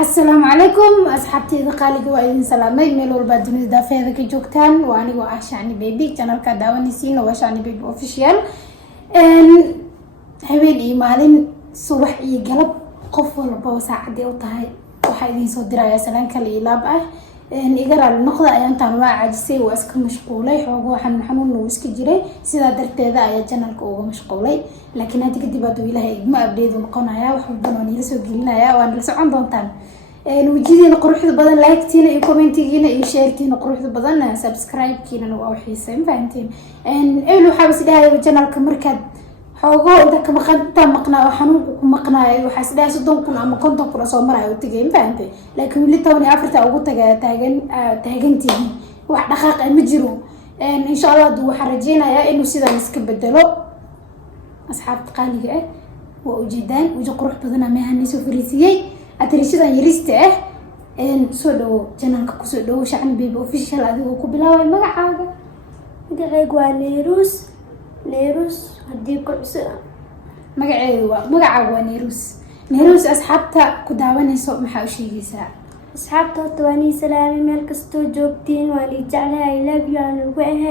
السلام عليكم أصحابتي إذا قالوا وإذن سلامي ميل والبادوني دافع ذاك جوكتان وأنا وعشاني بيبي channel كداوني سين وعشاني بيبي official هبين مالين صبح يقلب قفل بوساعة دي وطهي وحيدين صدرا يا سلام كلي لابعه إيجار النقطة أيام تنوع عجسي وأسك مشغولة حوجو حنون ويسك جري سيدا درت هذا أيام channel كوجو مشغولة لكن هذه قد بدو إلى ما أبديد القناة وحبنا نيلسو جينا يا وأنا لسه عندهم تان وجدين قروح بدن لايك تينا يكومنتينا يشاركين قروح بدن سبسكرايب كينا وأوحيسين فهمتين إلو حابس ده channel كمركز حوجو إذا كمقنتا مقنع وحنون مقنع وحاسس ده صدق كنا أما كنت أقول أصمر أو تجين فهمتي لكن اللي توني أفرت أو قلت تاجن تيجي واحد دقائق مجرو إن شاء الله دو حرجينا يا إنه سيدا نسكب بدلو أصحاب تقالي وأجدان وجو قروح بدنا مهني سفريسية أتريشيدا يريسته إن سولو جنان كوسولو شعن بيبي أوفيشال هذا وكبلاوي ما حاجة magacaygu neerus hadii ku cusub magacaagu waa neerus asxaabta ku daawanayso maxaa u sheegaysaa asxaabta horta waan ii salaamay meel kastoo joogtiin waan ii jeclahay I love you aan ugu ahe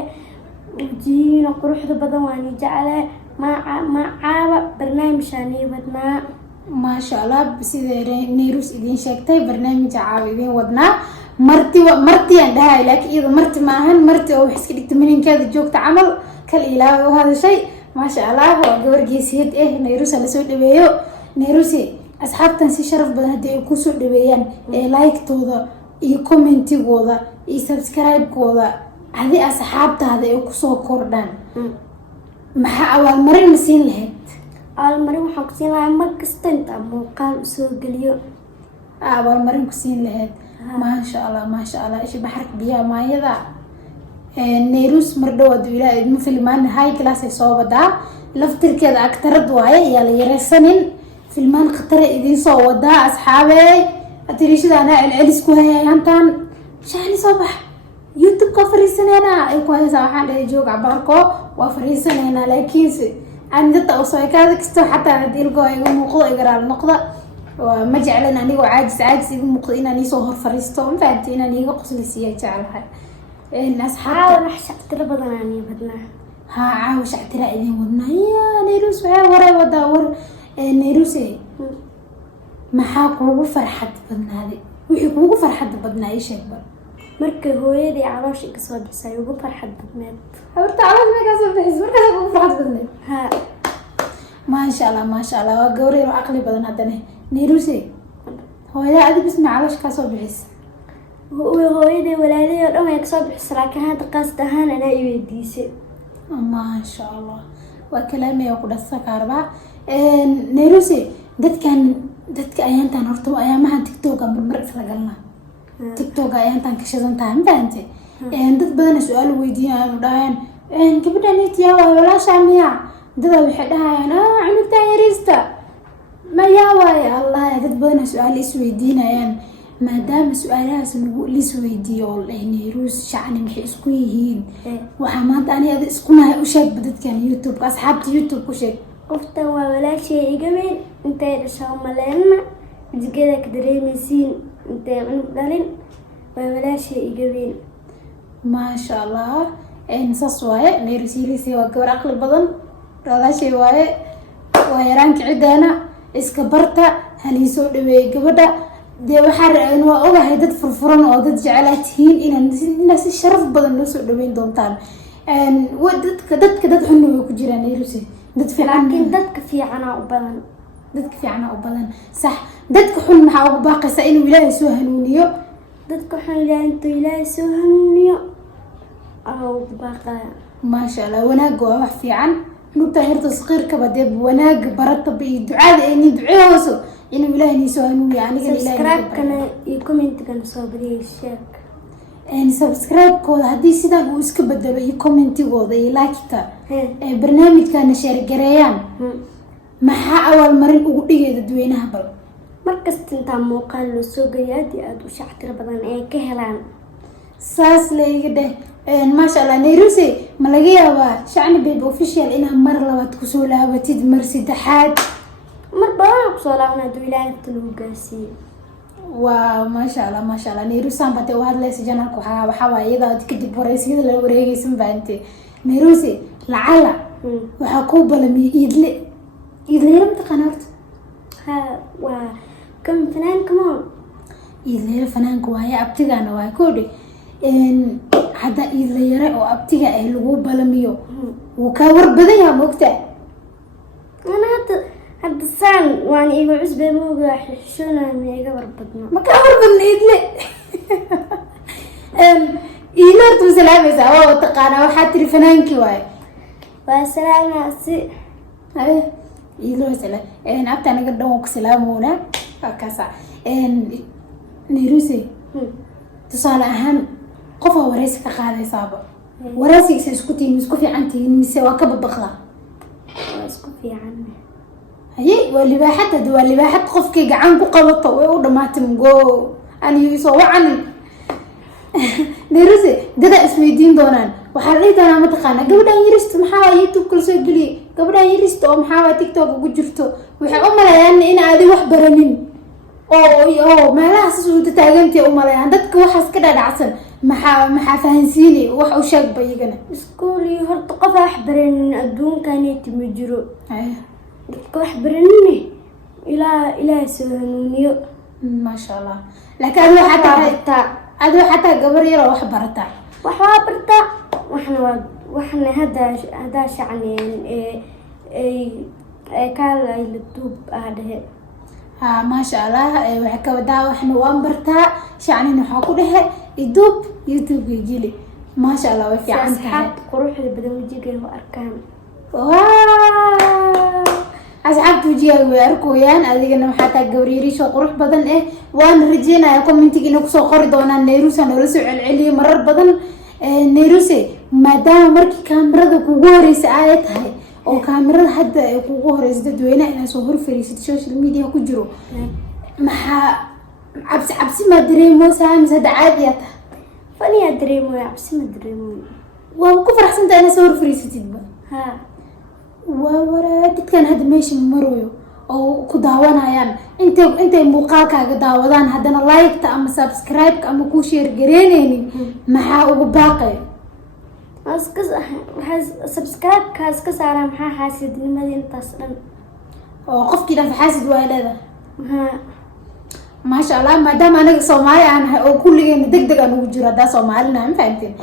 ujiina quruxda badan waan ii jeclahay macaaba barnaamijaan ii wadnaa maasha Allah sida neerus idin sheegtay barnaamij caawa idin wadnaa marti aan dhahay laakiin iyada marti maahan marti oo wax iska dhigta minankeeda joogta camal kal ilaahay oo hada shay maasha Allah waa gabar geesiyad neerus la soo dhaweeyo neerusi asxaabtan si sharaf badan hadii ay ku soo dhaweeyaan like-tooda iyo comment-igooda iyo subscribe-kooda hadii asxaabtaada ay ku soo kordhaan maxaa awaal marin ma siin lahayd abaalmarin waxaan ku siin lahaa mar kasta inta muuqaal u soo geliyo abaalmarin ku siin lahayd maasha Allah ishi baxarka biyaha maayada neerus mar dhawaad ilaahay ma filmaan high class ay soo wadaa laftirkeeda aktarad waaye ayaa la yareysanin filmaan khatar idin soo wadaa asxaabey atirishadana celcelis ku hayaantan shaani soo bax youtube ka fariisanayna ay ku haysaa waxaan dhahay joog cabarko waa fariisanayna laakiin عندك أوصايكاد كستو حتى هذه الجوي ومقطع يقرأ النقطة وما جعلنا نيجو عاجز مقطعنا نيسوهر فريستون فأنتينا نيجو قصل السياج جعلها الناس حاول نحشق تربضنا يعني بدنا عاوش اعتراء ذي ودنا يا نيروس وراي وداور نيروسي محاكو فرحة بدنا هذه ويحكو فرحة بدنا إيش يكبر markay hooyadii calooshii ka soo bixisay ugu farxad badneed habarta calooshii ka soo bixisay markaas ugu farxad badneed ha ma sha Allah waa gawri oo aqli badan hadana neerusi hooyada adiga bisma caloosh ka soo bixisay hooyadii walaalay oo dhan ay ka soo bixisay laakiin hadda qasd ahaan ana i weydiisay ma sha Allah waa kalaamay ku dhasay kaarba neerusi dadka ayaantan horta ayaamahan TikTok mar isla galnaa TikTok ayaan tan ka shidan tahay maanta dad badan su'aal weydiiyaan oo dhaayaan gabadhan itiyaa waa walaasha miya dad waxay dhaayaan cunugta yarista ma yaa waay Allah dad badan su'aal is weydiinayaan maadaama su'aalahaas lagu is weydiiyo oo neerus shacni maxay isku yihiin waxa maanta aniga isku nahay u sheeg dadkan YouTube asxaabta YouTube ku sheeg qoftan waa walaashay iga weyn intay dhashay maleena jigada ka dareemaysiin intee dhalin waa walaashay iga weyn maasha Allah saas waaye neerusiilisi waa gabar aqli badan walaashay waaye waa yaraanka cidaana iska barta halii soo dhaweey gabadha dee waxaan waa ogahay dad furfuran oo dad jecelaatihiin inaan si sharaf badan loo soo dhaweyn doontaan dadka dad xun way ku jiraan neerusi dad laakiin dadka fiican u badan sax dadka xun maxaa ugu baaqaysa inuu ilaahay soo hanuuniyo dadka xun ilaahay soo hanuuniyo ugu baaqaya maasha Allah wanaag waa wax fiican nugta horta saqiirka badeeb wanaag barata bi ducada ay ni duceyso inuu ilaahay soo hanuuniyo aniga ilaahay subscribe-kana iyo comment-kana soo badiyo sheeg subscribe-kooda haddii sidaan uu iska bedelo iyo comment-igooda iyo like-ta barnaamijkana share gareeyaan maxaa awaal marin ugu dhigay dadweynaha bal markasta inta muuqaal loo soo geliyo aad u shactir badan ay ka helaan saas leeyahay dheh ما شاء الله نيروسي ملاقيها شعني بيبي اوفيشال انها مره لبات كسو لابتيد مرسي دحاد mar badan ku soo laabnaa duwilaan tanu gaarsiin maasha allah Nairusan bade u hadlaysa janalka waxaa waaye iyada kadib wareysiyada la wareegaysan baa intee Nairusi lacala waxaa ku balamiye iidle yara mataqaana horta waa kan fanaanka ma iidle fanaanka waaye abtigana waa koodhe hadda iidle yare oo abtiga ay lagu balamiyo wuu kaa war badan yahay moogtaa ana hadda saan waan iiga cusbay moogaa xishoonayo ma iga warbadno ma kaa war badna iidle iidle horta ma salaamaysaa waa taqaanaa waxaa tiri fanaankii waaye waa salaamaa si iidle waa salaam abta anaga dhan waan ku salaamoona kaasa Nairusi tusaale ahaan qofaa wareysi ka qaadaysaaba wareysigiisa isku tihiin isku fiican tihiin mise waa ka babaqdaa waa isku fiican haye waa libaaxad qofkii gacan ku qabato way u dhamaatay mugo aniyo isoo wacan Nairusi dada isweydiin doonaan waxaa la dhihi doonaa mataqaana gabadhan yaristo maxaa waa YouTube kala soo geliyay gabadhan yaristo oo maxaa waa TikTok ugu jirto waxay u maleeyaan in aadi wax baranin oo meelaha soo taagantii u maleeyaan dadka waxaas ka dhadhacsan maxaa fahansiinay wax u sheeg bayigana iskuuli horta qof wax baranin adduunkaneeti ma jiro dadka wax baranin ilaa soo hanuuniyo maasha allah laakiin adu xataa gabar yar oo wax barata waxaa barta waxna hadda shacneen ee kala YouTube aadhe maasha allah waxa ka wadaa waxna waan bartaa shacnina waxa ku dhahe YouTube geli maasha allah way fiican tahay quruxda badan wajigeeda arkaan asxaabtu wajigeeda way arkooyaan adigana waxaa taa gabar yariisho qurux badan waan rajeynayaa commentiga kusoo qori doonaan Nairusan oo la soo celceliyay marar badan Nairusi maadaama markii kaamirada kugu horeysa ay tahay oo kaamirada hadda ay kugu horeysa dadweynaha inaad soo horfariisid social media ku jiro maxaa cabsi ma dareemaysaa mise hadda caadi ah faniya dareemoy cabsi ma dareemoy waa ku faraxsantahay inaad soo horfariisatidba waa waraadidkan hadda meesha marayo oo ku daawanayaan intay muuqaalkaaga daawadaan haddana like-ta ama subscribe-ka ama ku share gareynaynin maxaa ugu baaqay subscribe-kaas ka saaraa maxaa xaasidnimada intaas dhan oo qofkii dhan xaasid waa leedahay maasha allah maadaama anaga Soomaali aan nahay oo kulligeena degdeg aan ugu jiro hadda Soomaalina ma fahanteen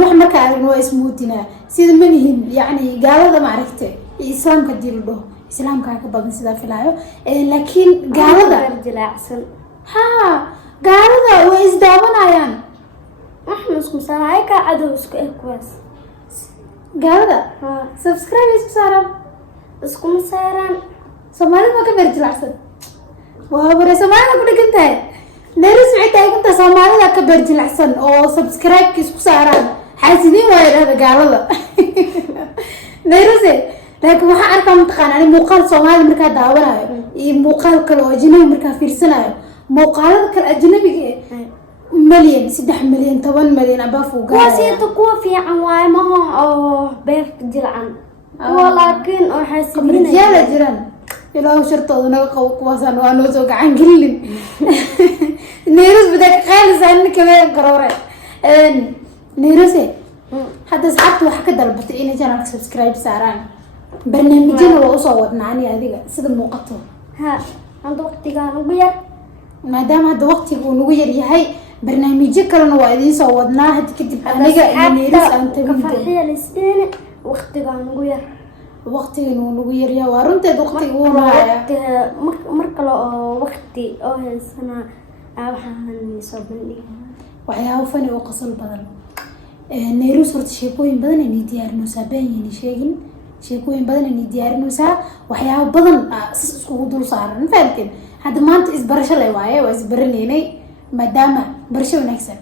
wax marka aragno waa ismuutinaa sida manihin yacni gaalada ma aragtay islaamka dildo islaamka ka badan sida filaayo laakiin gaalada jilaacsan gaalada way isdaawanayaan waxna isku saaray ka cadow isku kuwaas gaalada subscribe isku saaraan Soomaalida ma ka berjilacsan waa bare Soomaalida ku dhigan tahay Nairusi waxay taagantaa Soomaalida ka berjilacsan oo subscribe isku saaraan xaasidin waa yiraahdo gaalada Nairusi laakiin waxaan arkaa mataqaanaa muuqaal Soomaali markaa daawanayo iyo muuqaal kale oo ajnabi markaa fiirsanayo muuqaalada kale ajnabiga milyan 3 milyan 10 milyan abaafu gaar kuwaasiyada kuwa fiican waaye maho oo beerka jilcan kuwa laakiin oo xaasidinaya jiraan ilaahu shartooda naga qabo kuwaasaan waa noo soo gacan gelin Nairus badak qaalisan kaween qaroore Nairusi hadda asxaabtu waxa ka dalbatay inay channel subscribe saaraan barnaamijyada waa usoo wadnaani adiga sida muuqato hadda waqtigaan ugu yar maadaama hadda waqtigu nagu yar yahay barnaamijyo kalena waa idiin soo wadnaa hadda kadib aniga iyo Nairusi aan tabin farxiya lisdeena waqtigaan ugu yar waqtigan uu nagu yar yahay waa runteed waqtigu uu maayaa mar kale oo waqti oo heesana waxaan soo bandhigaa waxyaabo fani oo qosol badan Nairusi horta sheekooyin badan ay diyaarinaysaa beenyeen sheegin sheekooyin badan ay diyaarinaysaa waxyaabo badan isku dul saaran fahamteen hadda maanta isbarasho leh waaye waa isbaraneynay maadaama barasho wanaagsan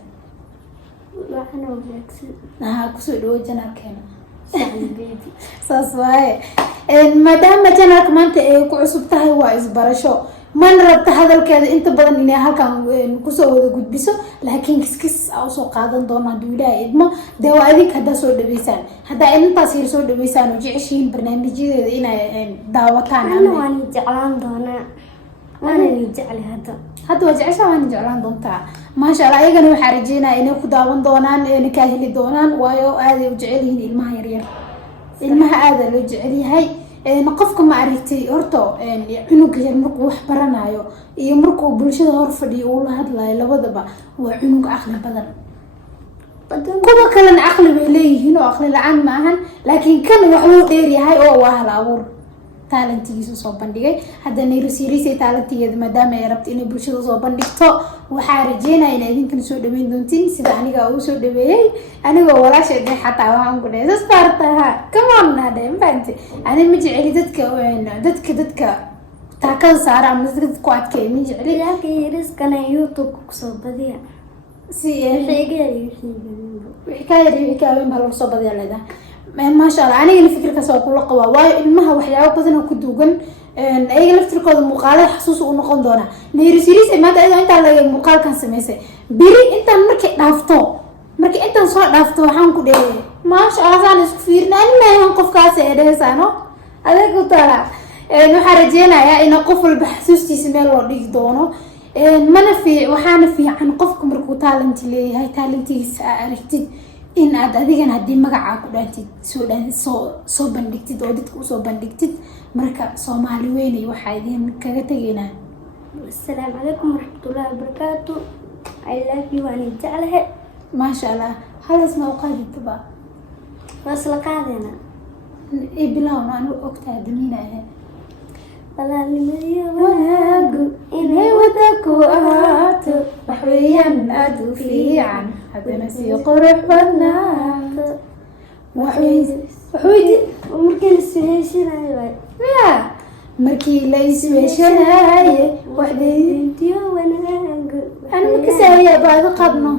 kusoo dhawo janaalkeena saas waaye maadaama janaalka maanta ay ku cusub tahay waa isbarasho mana rabta hadalkeeda inta badan inay halkan kusoo wada gudbiso laakiin kiskis usoo qaadan doona hadduu ilaahay idmo dee waa adinka haddaa soo dhaweysaan haddaa intaas yar soo dhaweysaan oo jeceshihiin barnaamijyadeeda inay daawataan waan jeclaan doonaa waana jecel hadda hadda waa jeceshaa waana jeclaan doontaa maasha allah. ayagana waxaa rajeynaya inay ku daawan doonaan, inay kaa heli doonaan, waayo aaday u jecel yihiin ilmaha yaryar. ilmaha aadaa loo jecel yahay. qofka ma aragtay horta cunuga yar markuu wax baranayo iyo markuu bulshada hor fadhiyo uu la hadlayo labadaba waa cunug caqli badan. kuwa kalena caqli bay leeyihiin oo caqli la-aan ma ahan, laakiin kan waxbuu dheer yahay oo waa hal abuur taalentigiisu soo bandhigay. hadda nayrusiirisay taalentigeeda maadaama ay rabto inay bulshada soo bandhigto, waxaa rajeynaya in idinkana soo dhaweyn doontiin sida aniga uu soo dhaweeyey. anigoo walaasha dhe xataa waxaan ku dhahay sasbaartaha kamaan hadhe mafahanti. ani ma jeceli dadka taakada saara ama dadka ku adkeey ma jeceli. laakiin yariskana youtube kusoo badiya si wixii ka yari wixii ka weyn baa lagu soo badiya leedahay. maasha allah anigana fikirkaas oo kula qabaa, waayo ilmaha waxyaabo badan oo ku duugan ayaga laftirkooda muuqaalada xasuus u noqon doona. nayrusiiris maanta ayadoo intaa laga muuqaalkan samaysay biri intaan markay intaan soo dhaafto waxaan ku dhehe maasha allah saan isku fiirin animahan qofkaas ee dhehesaano adeeg u taala. waxaa rajeynayaa in qof walba xasuustiisa meel loo dhigi doono. waxaana fiican qofka markuu taalenti leeyahay taalentigiisa aa aragtid in aad adigana haddii magacaa ku dhaantid soo bandhigtid oo dadka usoo bandhigtid. marka soomaali weynay waxaa idin kaga tegaynaa assalaamu calaykum waraxmatullaahi wabarakaatu. I love you waan jeclahay. maasha allah. halasma u qaaditaba waa isla qaadeena bilowna anigu ogtahay damiina ahe walaalnimadiyo wanaagu inay wada ku ahaato waxweeyaan aada u fiican haddana sii qurux badnaato. markii la isweheshanayo ya markii la isweeshanaye waxdeyntiyo wanaagu ani makasaaye baado qaadno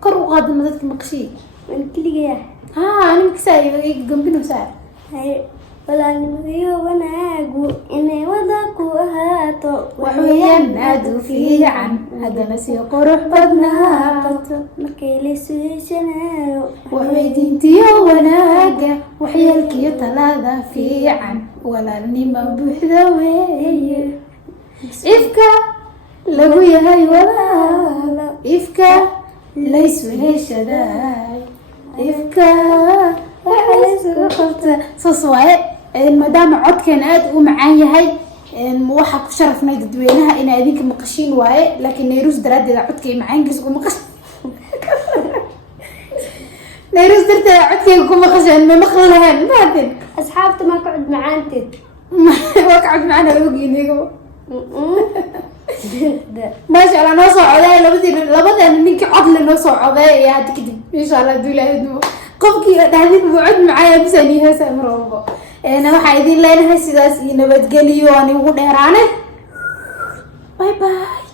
kor u qaadno dadka maqshii waan keligaya ani makasaaye gambino saar walaalnimadiyo wanaagu inay wada ku ahaato waxweeyaan aada u fiican haddana sii qurux badnaato. markii la isweheshanayo waxweydiintiyo wanaaga waxyeelkiyo talaada fiican walaalnimo buuxda weeye. ifka lagu yahay walaalo ifka laysweheshaday ifka waxa laysugu qabta saas waaye. maadaama codkan aada u macaan yahay waxaa ku sharafnay dadweynaha inaa idinka maqashiin waaye, laakiin nayrus daraadeeda codkay macaankiisa ku maqashin nayrus darteeda codkayga ku maqasheen ma maqli lahayn maatin. asxaabta maa ka cod macaanteed waa ka cod macaan ogiinigo maasha allah. noo soo codeey labadeena ninkii codle noo soo codeey iyo hadda kadib insha allah haduu ilaahay dumo qofkii dhahdid buu cod macaaya bisaan iyo heesa mar walbo. waxaa idin leenahay sidaas iyo nabadgeliyo aan igu dheeraanay. bye bye.